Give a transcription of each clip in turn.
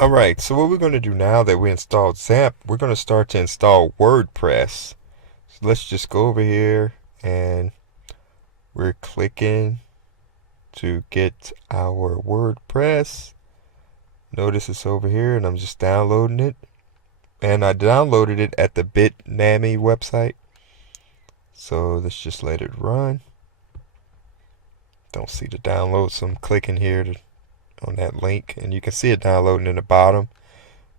Alright, so what we're going to do now that we installed XAMPP, we're going to start to install WordPress. So let's just go over here and we're clicking to get our WordPress. Notice it's over here and I'm just downloading it. And I downloaded it at the Bitnami website. So let's just let it run. Don't see the download, so I'm clicking here on that link and you can see it downloading in the bottom.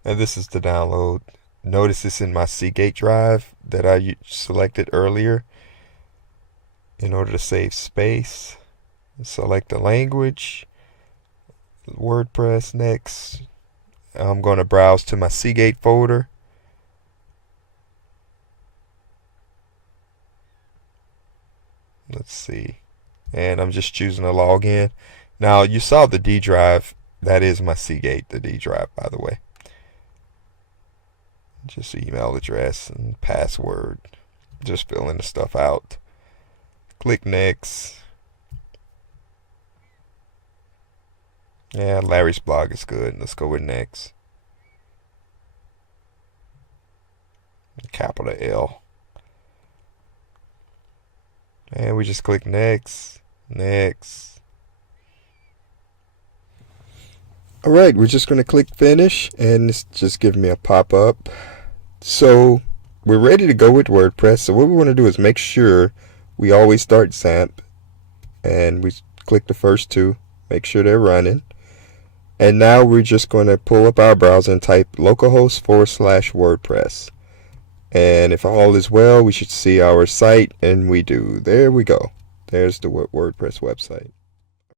And this is the download. Notice it's in my Seagate drive that I selected earlier in order to save space. Select the language, WordPress. Next, I'm going to browse to my Seagate folder. Let's see, and I'm just choosing a login. Now you saw the D drive. That is my Seagate, the D drive, by the way. Just email address and password. Just filling the stuff out. Click next. Yeah, Larry's blog is good. Let's go with next. Capital L. And we just click next. Next. Alright, we're just going to click finish and it's just giving me a pop-up. So we're ready to go with WordPress. So what we want to do is make sure we always start XAMPP and we click the first two, make sure they're running. And now we're just going to pull up our browser and type localhost/WordPress. And if all is well, we should see our site, and we do. There we go. There's the WordPress website.